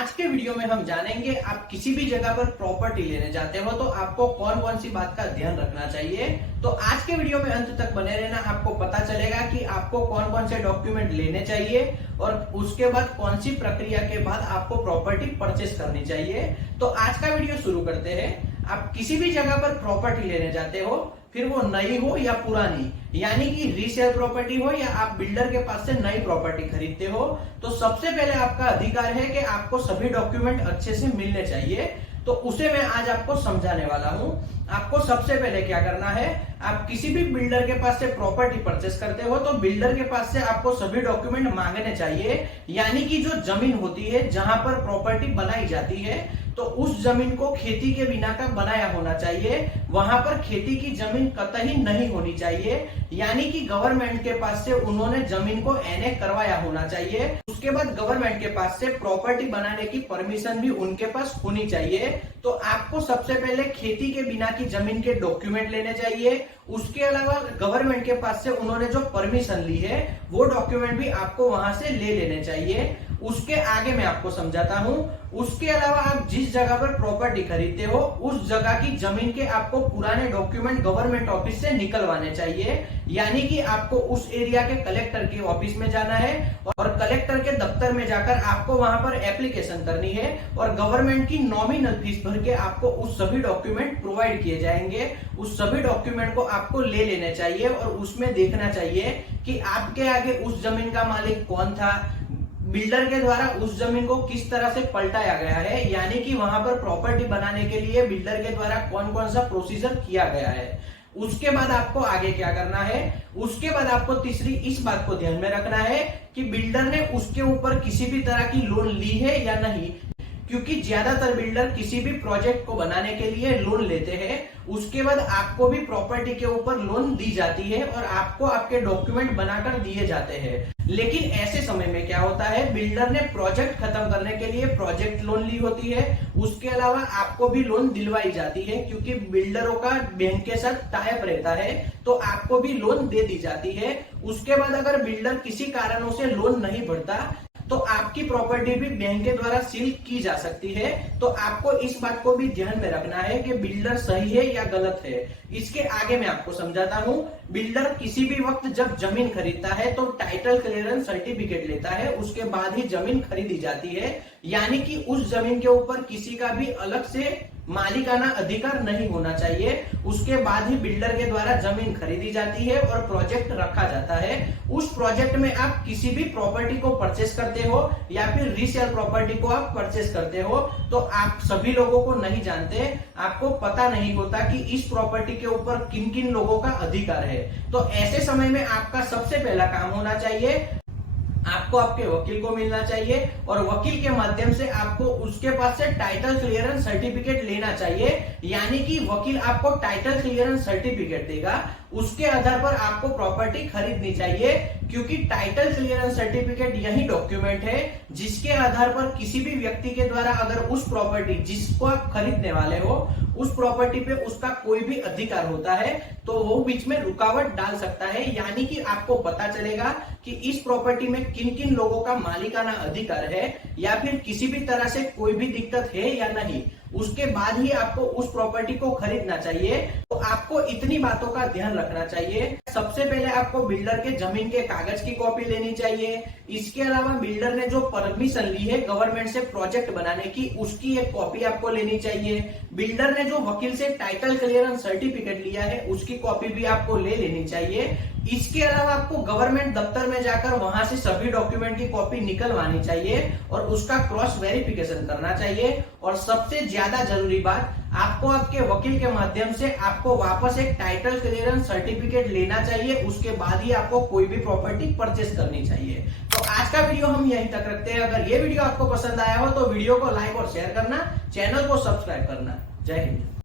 आज के वीडियो में हम जानेंगे आप किसी भी जगह पर प्रॉपर्टी लेने जाते हो तो आपको कौन कौन सी बात का ध्यान रखना चाहिए। तो आज के वीडियो में अंत तक बने रहना, आपको पता चलेगा कि आपको कौन कौन से डॉक्यूमेंट लेने चाहिए और उसके बाद कौन सी प्रक्रिया के बाद आपको प्रॉपर्टी परचेस करनी चाहिए। तो आज का वीडियो शुरू करते हैं। आप किसी भी जगह पर प्रॉपर्टी लेने जाते हो, फिर वो नई हो या पुरानी, यानी कि रीसेल प्रॉपर्टी हो या आप बिल्डर के पास से नई प्रॉपर्टी खरीदते हो, तो सबसे पहले आपका अधिकार है कि आपको सभी डॉक्यूमेंट अच्छे से मिलने चाहिए। तो उसे मैं आज आपको समझाने वाला हूं। आपको सबसे पहले क्या करना है, आप किसी भी बिल्डर के पास से प्रॉपर्टी परचेस करते हो तो बिल्डर के पास से आपको सभी डॉक्यूमेंट मांगने चाहिए, यानी कि जो जमीन होती है जहां पर प्रॉपर्टी बनाई जाती है तो उस जमीन को खेती के बिना का बनाया होना चाहिए। वहां पर खेती की जमीन कतई नहीं होनी चाहिए, यानी कि गवर्नमेंट के पास से उन्होंने जमीन को एने करवाया होना चाहिए। उसके बाद गवर्नमेंट के पास से प्रॉपर्टी बनाने की परमिशन भी उनके पास होनी चाहिए। तो आपको सबसे पहले खेती के बिना की जमीन के डॉक्यूमेंट लेने चाहिए। उसके अलावा गवर्नमेंट के पास से उन्होंने जो परमिशन ली है वो डॉक्यूमेंट भी आपको वहां से ले लेने चाहिए। उसके आगे मैं आपको समझाता हूं। उसके अलावा आप जिस जगह पर प्रॉपर्टी खरीदते हो उस जगह की जमीन के आपको पुराने डॉक्यूमेंट गवर्नमेंट ऑफिस से निकलवाने चाहिए, यानी कि आपको उस एरिया के कलेक्टर के ऑफिस में जाना है और कलेक्टर के दफ्तर में जाकर आपको वहां पर एप्लीकेशन करनी है और गवर्नमेंट की नॉमिनल फीस भर के आपको उस सभी डॉक्यूमेंट प्रोवाइड किए जाएंगे। उस सभी डॉक्यूमेंट को आपको ले लेने चाहिए और उसमें देखना चाहिए कि आपके आगे उस जमीन का मालिक कौन था, बिल्डर के द्वारा उस जमीन को किस तरह से पलटाया गया है, यानी कि वहां पर प्रॉपर्टी बनाने के लिए बिल्डर के द्वारा कौन कौन सा प्रोसीजर किया गया है। उसके बाद आपको आगे क्या करना है, उसके बाद आपको तीसरी इस बात को ध्यान में रखना है कि बिल्डर ने उसके ऊपर किसी भी तरह की लोन ली है या नहीं, क्योंकि ज्यादातर बिल्डर किसी भी प्रोजेक्ट को बनाने के लिए लोन लेते हैं। उसके बाद आपको भी प्रॉपर्टी के ऊपर लोन दी जाती है और आपको आपके डॉक्यूमेंट बनाकर दिए जाते हैं। लेकिन ऐसे समय में क्या होता है, बिल्डर ने प्रोजेक्ट खत्म करने के लिए प्रोजेक्ट लोन ली होती है। उसके अलावा आपको भी लोन दिलवाई जाती है, क्योंकि बिल्डरों का बैंक के साथ टाइप रहता है तो आपको भी लोन दे दी जाती है। उसके बाद अगर बिल्डर किसी कारणों से लोन नहीं भरता तो आपकी प्रॉपर्टी भी बैंक के द्वारा सील की जा सकती है। तो आपको इस बात को भी ध्यान में रखना है कि बिल्डर सही है या गलत है। इसके आगे मैं आपको समझाता हूं। बिल्डर किसी भी वक्त जब जमीन खरीदता है तो टाइटल क्लियरेंस सर्टिफिकेट लेता है, उसके बाद ही जमीन खरीदी जाती है, यानी कि उस जमीन के ऊपर किसी का भी अलग से मालिकाना अधिकार नहीं होना चाहिए। उसके बाद ही बिल्डर के द्वारा जमीन खरीदी जाती है और प्रोजेक्ट रखा जाता है। उस प्रोजेक्ट में आप किसी भी प्रॉपर्टी को परचेस करते हो या फिर रीसेल प्रॉपर्टी को आप परचेस करते हो तो आप सभी लोगों को नहीं जानते, आपको पता नहीं होता कि इस प्रॉपर्टी के ऊपर किन किन लोगों का अधिकार है। तो ऐसे समय में आपका सबसे पहला काम होना चाहिए, आपको आपके वकील को मिलना चाहिए और वकील के माध्यम से आपको उसके पास से टाइटल क्लियरेंस सर्टिफिकेट लेना चाहिए, यानी कि वकील आपको टाइटल क्लियरेंस सर्टिफिकेट देगा। उसके आधार पर आपको प्रॉपर्टी खरीदनी चाहिए, क्योंकि टाइटल क्लियरेंस सर्टिफिकेट यही डॉक्यूमेंट है जिसके आधार पर किसी भी व्यक्ति के द्वारा अगर उस प्रॉपर्टी जिसको आप खरीदने वाले हो उस प्रॉपर्टी पे उसका कोई भी अधिकार होता है तो वो बीच में रुकावट डाल सकता है, यानी कि आपको पता चलेगा कि इस प्रॉपर्टी में किन किन लोगों का मालिकाना अधिकार है या फिर किसी भी तरह से कोई भी दिक्कत है या नहीं। उसके बाद ही आपको उस प्रॉपर्टी को खरीदना चाहिए। तो आपको इतनी बातों का ध्यान रखना चाहिए। सबसे पहले आपको बिल्डर के जमीन के कागज की कॉपी लेनी चाहिए। इसके अलावा बिल्डर ने जो परमिशन ली है गवर्नमेंट से प्रोजेक्ट बनाने की उसकी एक कॉपी आपको लेनी चाहिए। बिल्डर ने जो वकील से टाइटल क्लियरेंस सर्टिफिकेट लिया है उसकी कॉपी भी आपको ले लेनी चाहिए। इसके अलावा आपको गवर्नमेंट दफ्तर में जाकर वहां से सभी डॉक्यूमेंट की कॉपी निकलवानी चाहिए और उसका क्रॉस वेरिफिकेशन करना चाहिए। और सबसे ज्यादा जरूरी बात, आपको आपके वकील के माध्यम से आपको वापस एक टाइटल क्लियरेंस सर्टिफिकेट लेना चाहिए। उसके बाद ही आपको कोई भी प्रॉपर्टी परचेस करनी चाहिए। तो आज का वीडियो हम यहीं तक रखते हैं। अगर ये वीडियो आपको पसंद आया हो तो वीडियो को लाइक और शेयर करना, चैनल को सब्सक्राइब करना। जय हिंद।